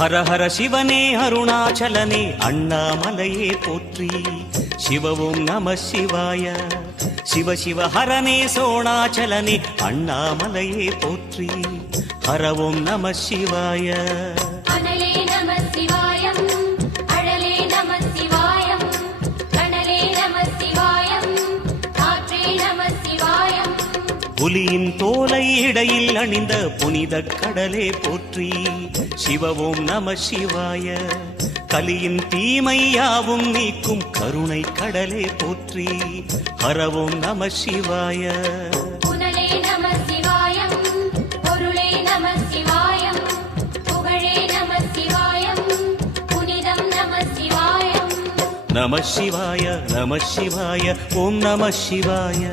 ஹர ஹர சிவனே அருணாச்சலனே அண்ணாமலையே போற்றி. சிவவும் நம சிவாய. சிவ சிவ ஹரனே சோணாச்சலனே அண்ணாமலையே போற்றி. ஹரவும் நம சிவாய. அனலே நம சிவாயம், அழலே நம சிவாயம், கனலே நம சிவாயம், காற்றே நம சிவாயம். புலியின் தோலை இடையில் அணிந்த புனித கடலே போற்றி. சிவவும் நம சிவாய. கலியின் தீமையாவும் நீக்கும் கருணை கடலே போற்றி. ஹரவும் நம சிவாய. புனலே நம சிவாயம், பொருளே நம சிவாயம், புகழே நம சிவாயம், புனிதம் நம சிவாயம். நம சிவாய நம சிவாய ஓம் நம சிவாய.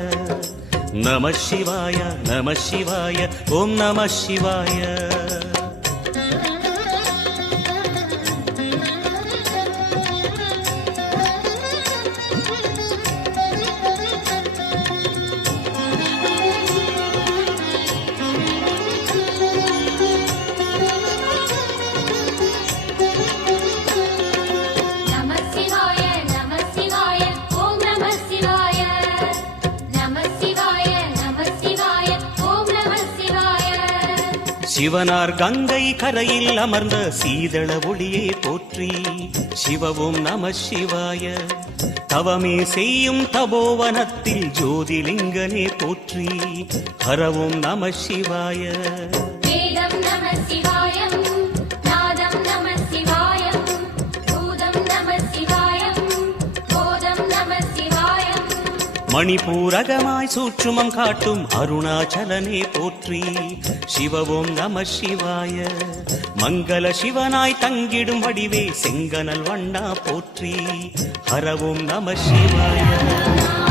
நம சிவாய நம சிவாய ஓம் நம சிவாய. நம சிவாய நம சிவாய ஓம் நம சிவாய. நம சிவாய நம சிவாய ஓம் நம சிவாய. சிவனார் கங்கை கரையில் அமர்ந்த சீதள ஒளியே போற்றி. சிவவும் நம சிவாய. தவமே செய்யும் தபோவனத்தில் ஜோதிலிங்கனே போற்றி. ஹரவும் நம சிவாய. வேதம் நம சிவாயம், நாதம் நம சிவாயம், பூதம் நம சிவாயம், போதம் நம சிவாயம். மணிபூரகமாய் சூட்சுமம் காட்டும் அருணாச்சலனே போற்றி. சிவவும் நம சிவாய. மங்கள சிவனாய் தங்கிடும் வடிவே செங்கனல் வண்ணா போற்றி. ஹரவும் நம சிவாய.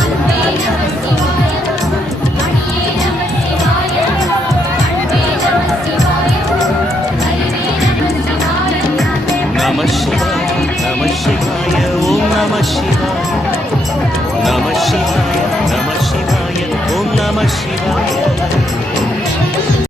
அன்பே நம சிவாயம், மணியே நம சிவாயம், அன்பே நம சிவாயம், அறிவே நம சிவாயம். நம சிவாய நம சிவாய ஓம் நம சிவாய. நம சிவாய நம சிவாய ஓம் நம சிவாய.